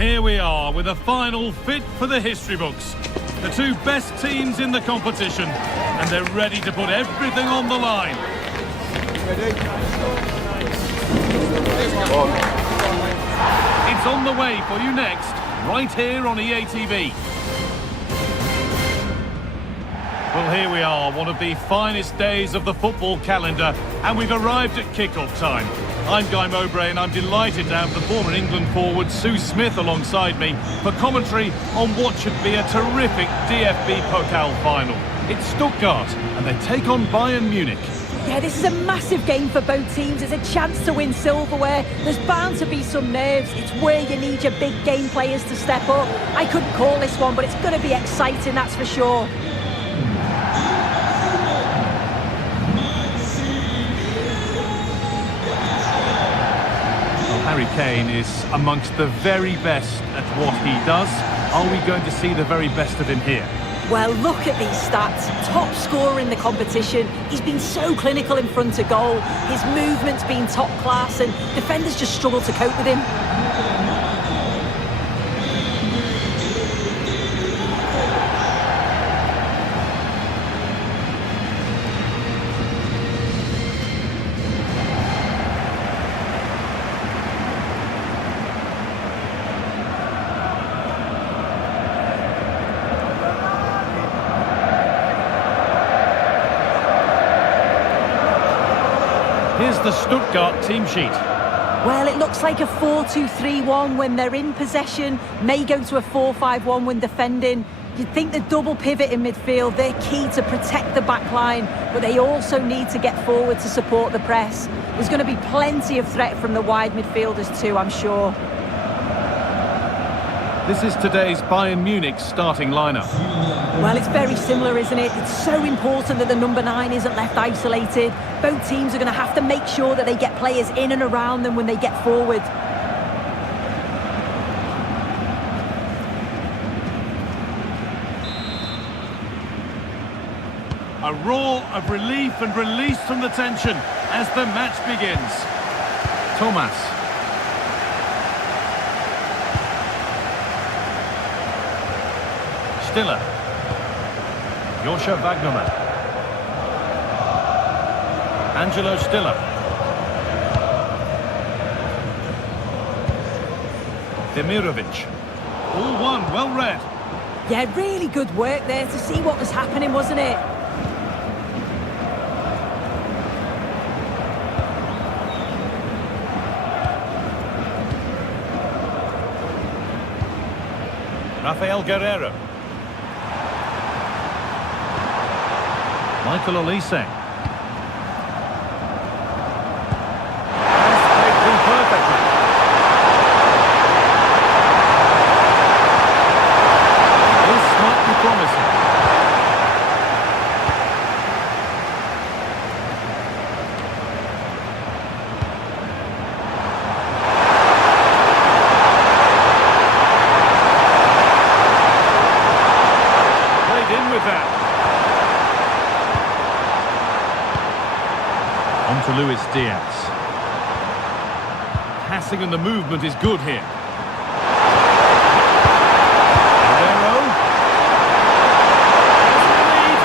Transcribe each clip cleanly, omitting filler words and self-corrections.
here we are with a final fit for the history books. The two best teams in the competition, and they're ready to put everything on the line. It's on the way for you next, right here on EA TV. Well, here we are, one of the finest days of the football calendar, and we've arrived at kick-off time. I'm Guy Mowbray, and I'm delighted to have the former England forward Sue Smith alongside me for commentary on what should be a terrific DFB-Pokal final. It's Stuttgart, and they take on Bayern Munich. Yeah, this is a massive game for both teams. It's a chance to win silverware. There's bound to be some nerves. It's where you need your big game players to step up. I couldn't call this one, but it's going to be exciting, that's for sure. Harry Kane is amongst the very best at what he does. Are we going to see the very best of him here? Well, look at these stats. Top scorer in the competition. He's been so clinical in front of goal. His movement's been top class, and defenders just struggle to cope with him. Here's the Stuttgart team sheet. Well, it looks like a 4-2-3-1 when they're in possession, may go to a 4-5-1 when defending. You'd think the double pivot in midfield, they're key to protect the back line, but they also need to get forward to support the press. There's going to be plenty of threat from the wide midfielders too, I'm sure. This is today's Bayern Munich starting lineup. Well, it's very similar, isn't it? It's so important that the number 9 isn't left isolated. Both teams are going to have to make sure that they get players in and around them when they get forward. A roar of relief and release from the tension as the match begins. Thomas. Stiller. Joscha Wagnerman. Angelo Stiller. Demirovic. All one, well read. Yeah, really good work there to see what was happening, wasn't it? Rafael Guerreiro. Michael Olise. Played through perfectly. This might be promising. Played in with that. On to Luis Diaz. Passing and the movement is good here. Guerreiro. Lead.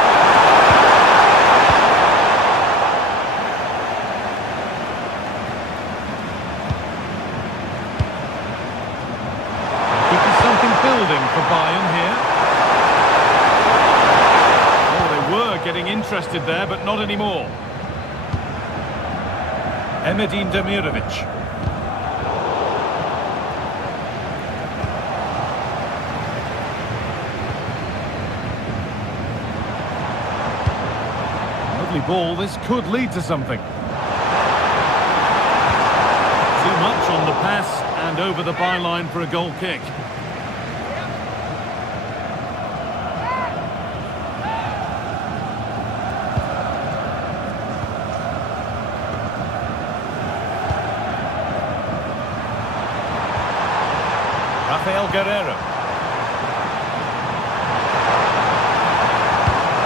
Could be something building for Bayern here. Oh, they were getting interested there, but not anymore. Emedin Demirovic. Lovely ball, this could lead to something. Too much on the pass and over the byline for a goal kick. Rafael Guerreiro.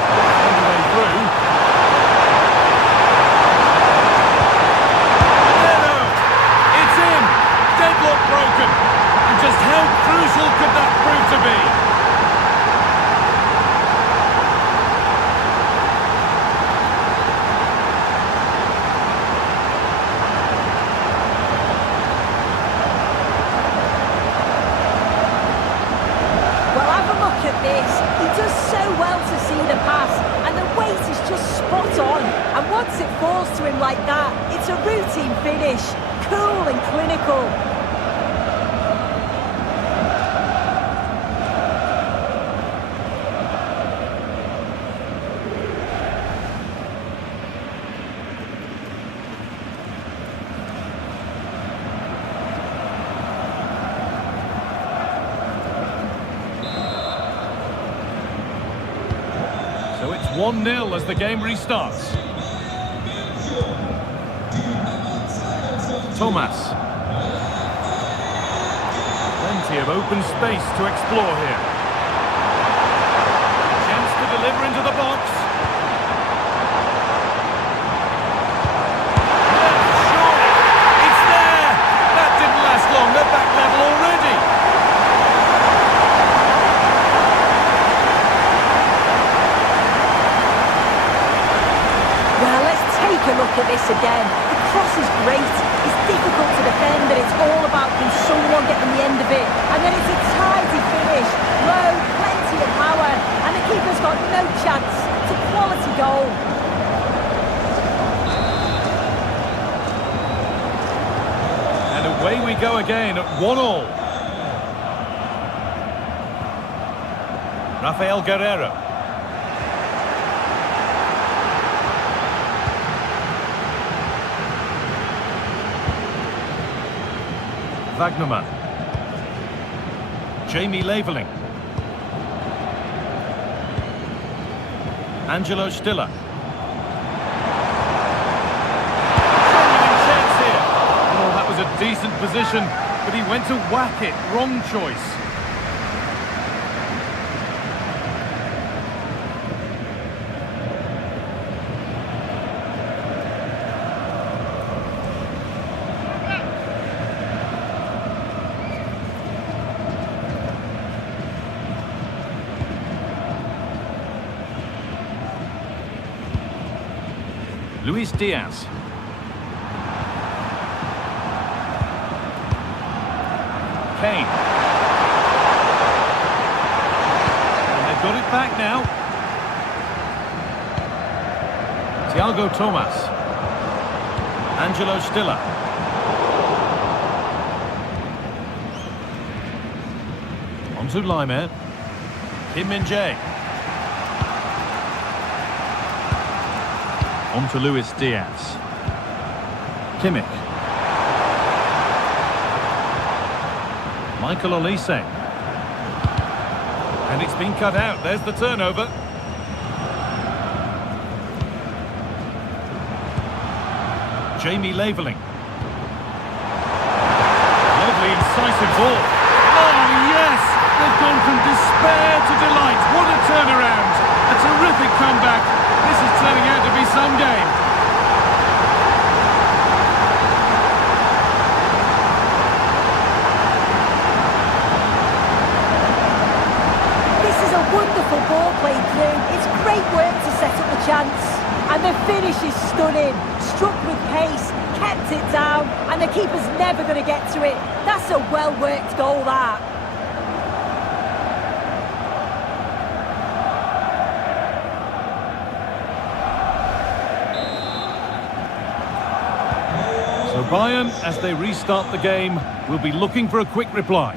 On the way through. Guerreiro! It's in! Deadlock broken. And just how does so well to see the pass, and the weight is just spot on. And once it falls to him like that, it's a routine finish, cool and clinical. So it's 1-0 as the game restarts. Thomas. Plenty of open space to explore here. Chance to deliver into the box. Surely, it's there! That didn't last long, they're back level already. Well, let's take a look at this again. The cross is great. It's difficult to defend, but it's all about can someone get on the end of it. And then it's a tidy finish. Low, plenty of power. And the keeper's got no chance. It's a quality goal. And away we go again at 1-1. Rafael Guerreiro. Wagnerman. Jamie Leveling. Angelo Stiller. Genuine chance here. Oh, that was a decent position, but he went to whack it. Wrong choice. Luis Diaz. Kane. And they've got it back now. Thiago Thomas. Angelo Stiller. On to Laimer. Kim Min-jae. On to Luis Diaz. Kimmich. Michael Olise. And it's been cut out. There's the turnover. Jamie Leveling. Lovely incisive ball. Oh yes! They've gone from despair to delight. What a turnaround. A terrific comeback. This is turning out to be some game. This is a wonderful ball played through. It's great work to set up the chance. And the finish is stunning. Struck with pace, kept it down, and the keeper's never going to get to it. That's a well-worked goal, that. So Bayern, as they restart the game, will be looking for a quick reply.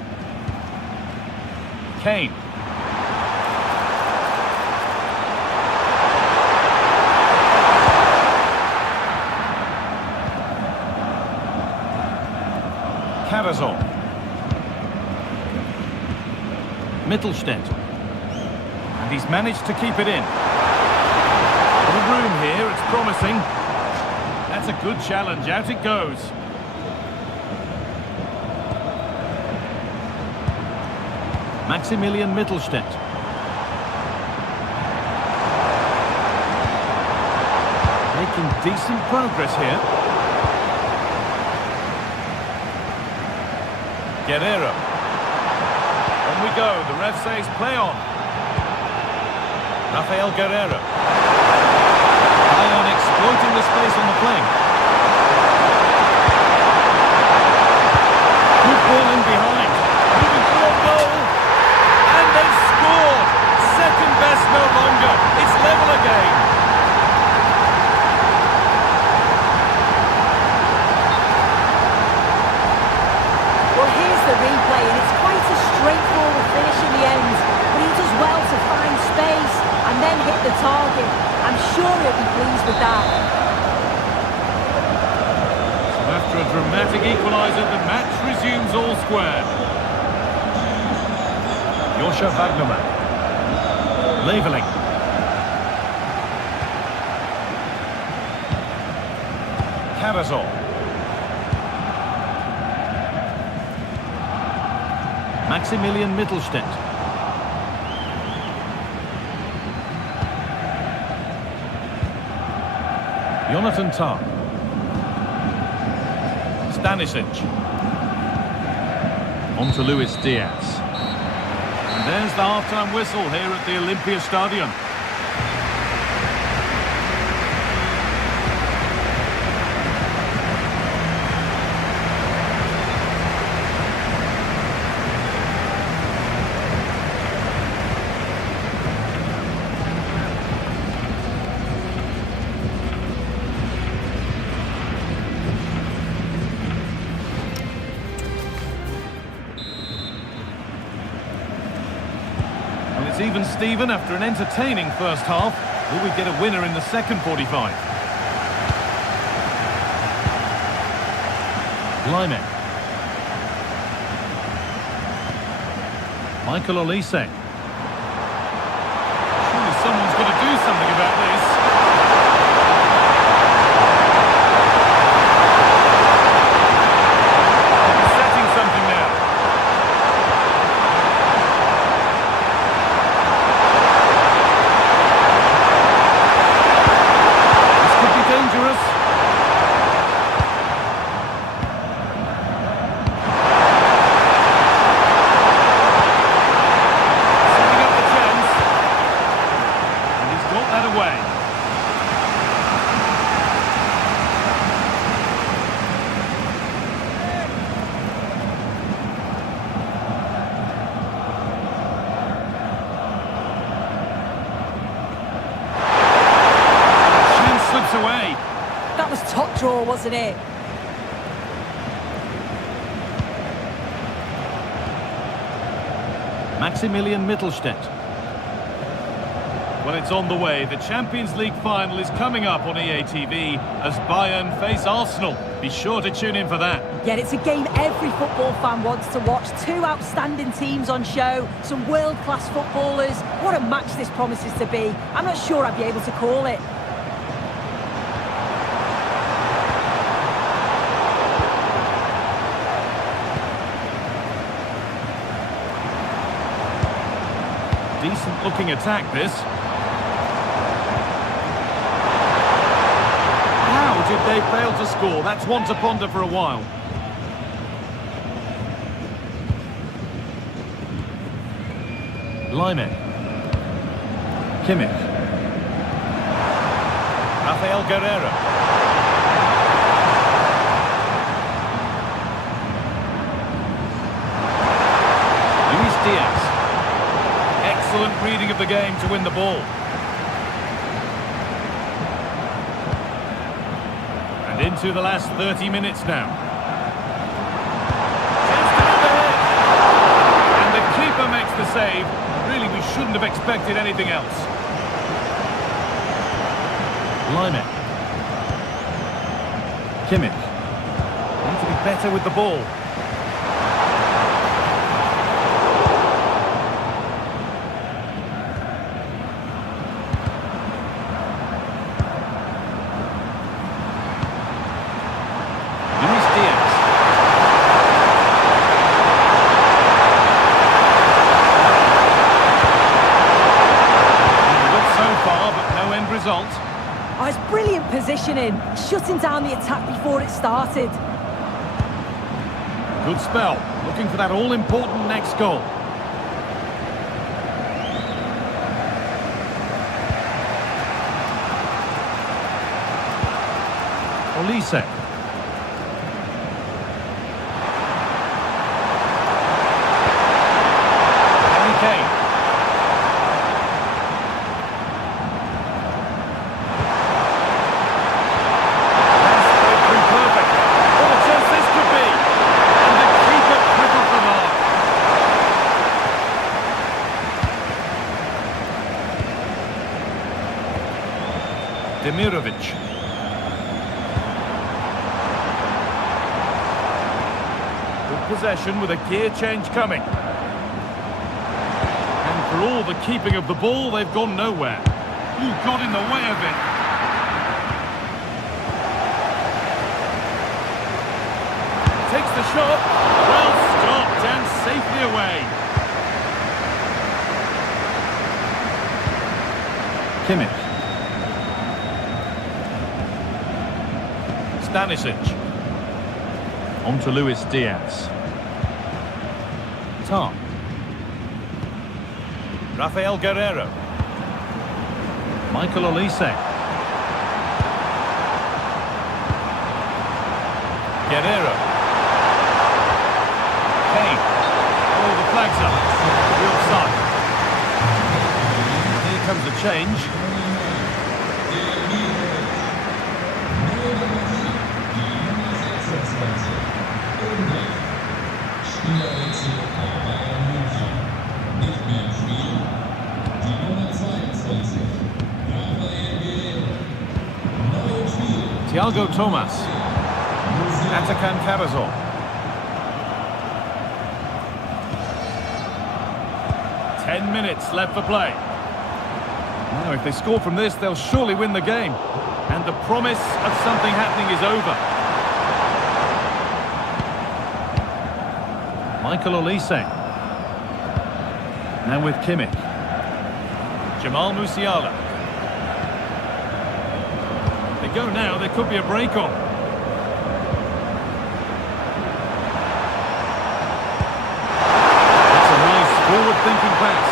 Kane. Karazor. Mittelstädt. And he's managed to keep it in. Bit of room here, it's promising. That's a good challenge, out it goes. Maximilian Mittelstädt. Making decent progress here. Guerreiro. On we go, the ref says play on. Rafael Guerreiro. Bayern exploiting the space on the flank. Good ball in behind. Moving for a goal. And they've scored. Second that. So after a dramatic equaliser, the match resumes all square. Joshua Wagnerman. Leveling. Carazol. Maximilian Mittelstädt. Jonathan Tah. Stanisic. On to Luis Diaz. And there's the half-time whistle here at the Olympia Stadium. It's even Steven after an entertaining first half. Will we get a winner in the second 45? Lyman. Michael Olise. Surely someone's got to do something about this. Setting something now. Dangerous. Setting up the chance. And he's got that away. Chance slips away. That was top draw, wasn't it? Maximilian Mittelstädt. Well, it's on the way. The Champions League final is coming up on EA TV as Bayern face Arsenal. Be sure to tune in for that. Yeah, it's a game every football fan wants to watch. Two outstanding teams on show, some world-class footballers. What a match this promises to be. I'm not sure I'd be able to call it. Decent looking attack, this. How did they fail to score? That's one to ponder for a while. Lyman. Kimmich. Rafael Guerreiro. Luis Diaz. Excellent reading of the game to win the ball. And into the last 30 minutes now. Chance to move ahead. And the keeper makes the save. Really, we shouldn't have expected anything else. Lyman. Kimmich. Need to be better with the ball. Result. Oh, it's brilliant positioning, shutting down the attack before it started. Good spell, looking for that all-important next goal. Olise. Harry Kane. Demirovic. possession with a gear change coming. And for all the keeping of the ball, they've gone nowhere. Ooh, got in the way of it. Takes the shot. Well stopped and safely away. Kimmich. Stanisic. On to Luis Diaz. Tom. Rafael Guerreiro. Michael Olise. Guerreiro. Kane. Oh, the flag's up. The offside. Here comes the change. Thiago Thomas. Atakan Karazor. 10 minutes left for play. Now, if they score from this, they'll surely win the game. And the promise of something happening is over. Michael Olise. Now with Kimmich. Jamal Musiala. They go now, there could be a break on. That's a nice forward-thinking pass.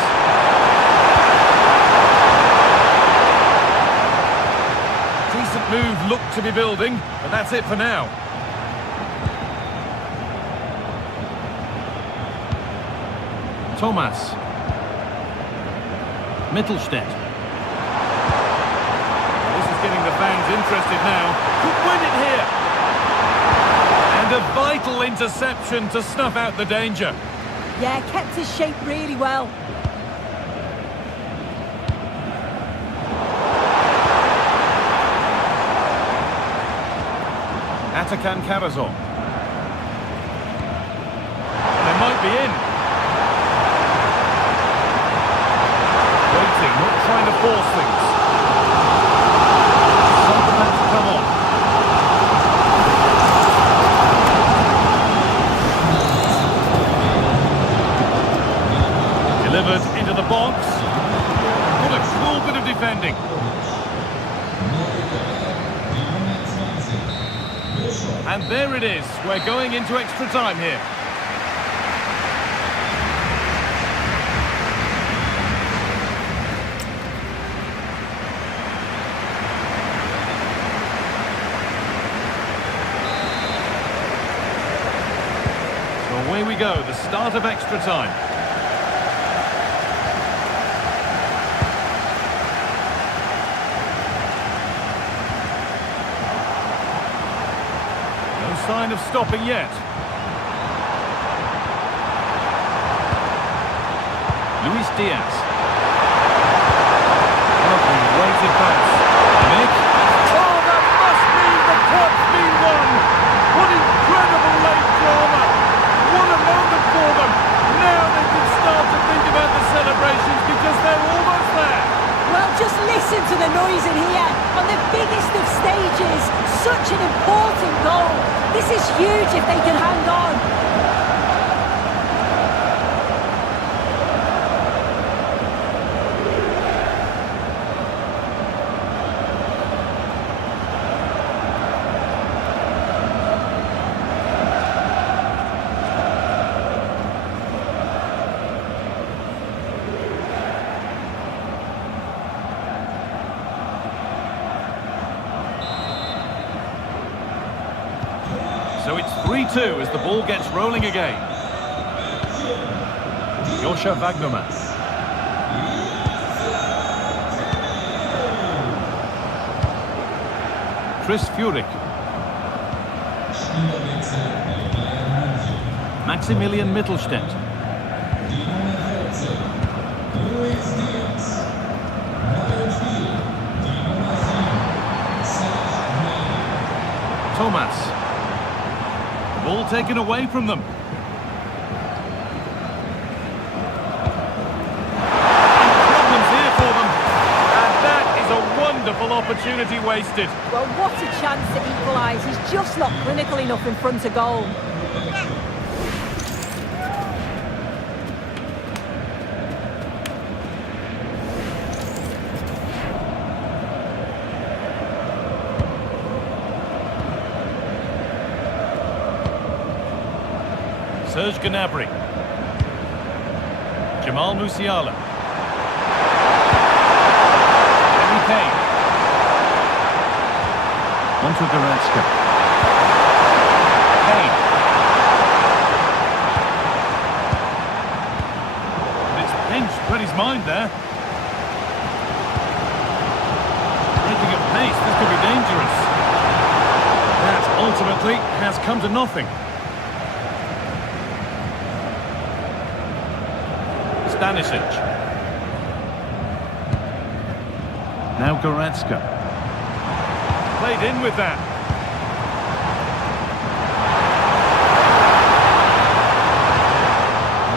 Decent move looked to be building, but that's it for now. Thomas. Mittelstädt. This is getting the fans interested now. Could win it here. And a vital interception to snuff out the danger. Yeah, kept his shape really well. Atakan Karazor. They might be in. Waiting, not trying to force things. Something has to come on. Delivered into the box. What a cool bit of defending. And there it is. We're going into extra time here. So away we go, the start of extra time. Sign of stopping yet. Luis Diaz. Lovely weighted pass. Nick. Oh, that must mean the pot's been won. What incredible late drama. What a moment for them. Now they can start to think about the celebrations because they're almost there. Well, just listen to the noise in here. On the biggest of stages, such an important goal. This is huge if they can hang on. So it's 3-2 as the ball gets rolling again. Joshua Wagnerman. Chris Furyk. Maximilian Mittelstädt. Thomas. Ball taken away from them. opportunity wasted. Well, what a chance to equalise. He's just not clinical enough in front of goal. Serge Gnabry. Jamal Musiala. Harry Kane. Onto Goretzka. Kane. And it's pinched, read his mind there. Breaking at pace, this could be dangerous. That ultimately has come to nothing. Stanisic. Now Goretzka. Played in with that.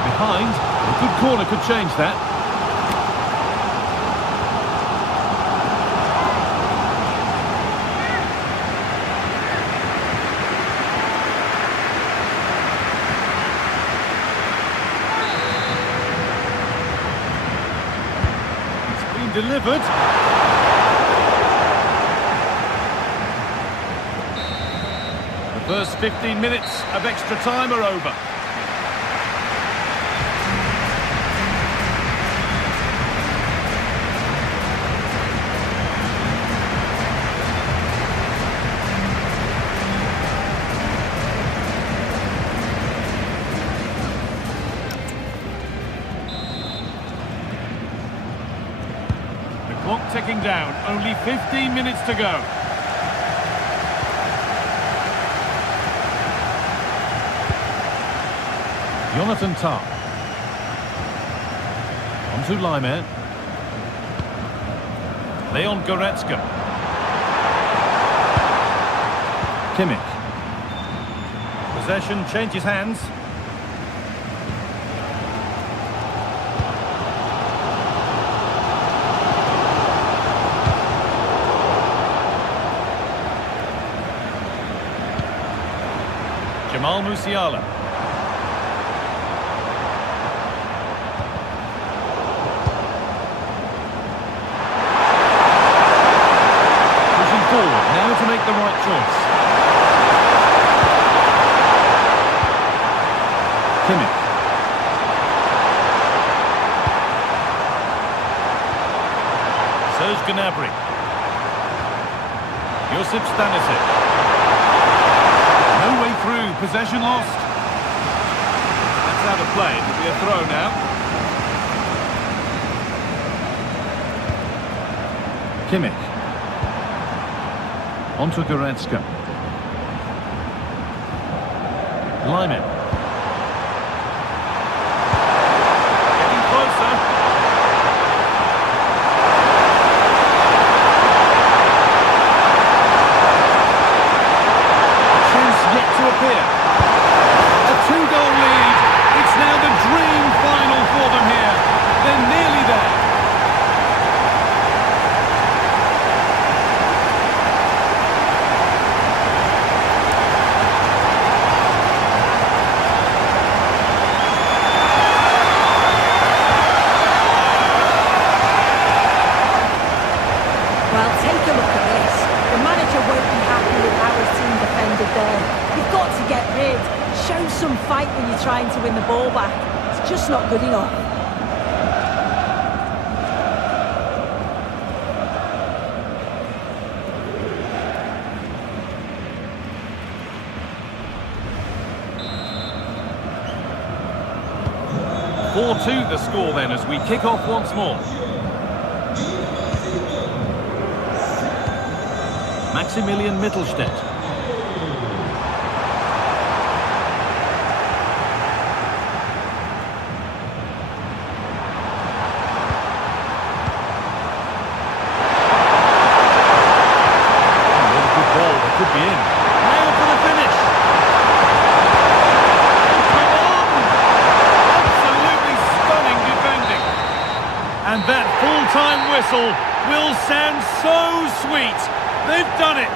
Behind. A good corner could change that. Delivered. The first 15 minutes of extra time are over. Clock ticking down, only 15 minutes to go. Jonathan Tah. Onto Laimer. Leon Goretzka. Kimmich. Possession changes hands. Jamal Musiala. Pushing forward, now to make the right choice. Kimmich. Serge Gnabry. Josip Stanisic. No way through, possession lost. That's out of play, it'll be a throw now. Kimmich. Onto Goretzka. Laimer. Getting closer. A 2-goal lead. It's now the dream final for them here. They're nearly there. Well, take a look at this. The manager won't be happy with how his team defended there. You've got to get rid. Show some fight when you're trying to win the ball back. It's just not good enough. (4-2) the score then as we kick off once more. Maximilian Mittelstädt. Could be in. Nail for the finish. Come on! Absolutely stunning defending. And that full-time whistle will sound so sweet. They've done it.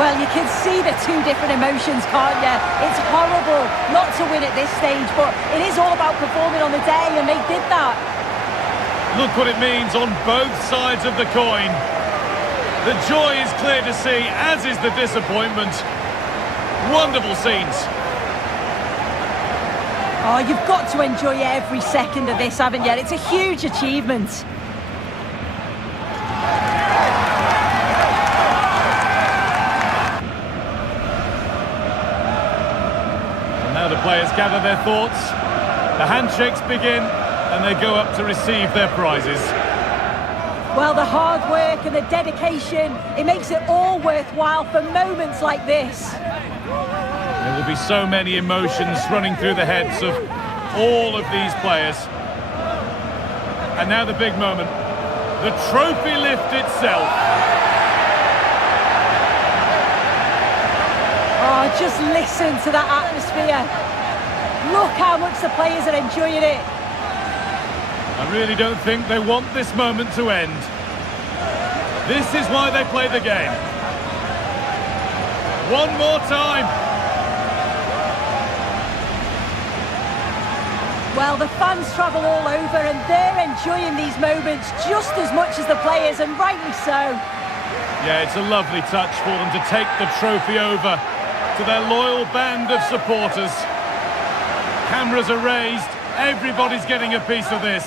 Well, you can see the two different emotions, can't you? It's horrible not to win at this stage, but it is all about performing on the day, and they did that. Look what it means on both sides of the coin. The joy is clear to see, as is the disappointment. Wonderful scenes. Oh, you've got to enjoy every second of this, haven't you? It's a huge achievement. And now the players gather their thoughts. The handshakes begin, and they go up to receive their prizes. Well, the hard work and the dedication, it makes it all worthwhile for moments like this. There will be so many emotions running through the heads of all of these players. And now the big moment, the trophy lift itself. Oh, just listen to that atmosphere. Look how much the players are enjoying it. I really don't think they want this moment to end. This is why they play the game. One more time. Well, the fans travel all over and they're enjoying these moments just as much as the players, and rightly so. Yeah, it's a lovely touch for them to take the trophy over to their loyal band of supporters. Cameras are raised, everybody's getting a piece of this.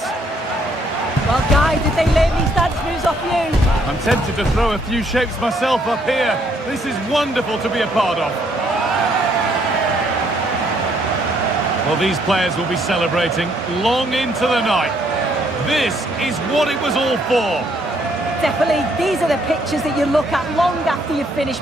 Well, Guy, did they learn these dance moves off you? I'm tempted to throw a few shapes myself up here. This is wonderful to be a part of. Well, these players will be celebrating long into the night. This is what it was all for. Definitely, these are the pictures that you look at long after you've finished.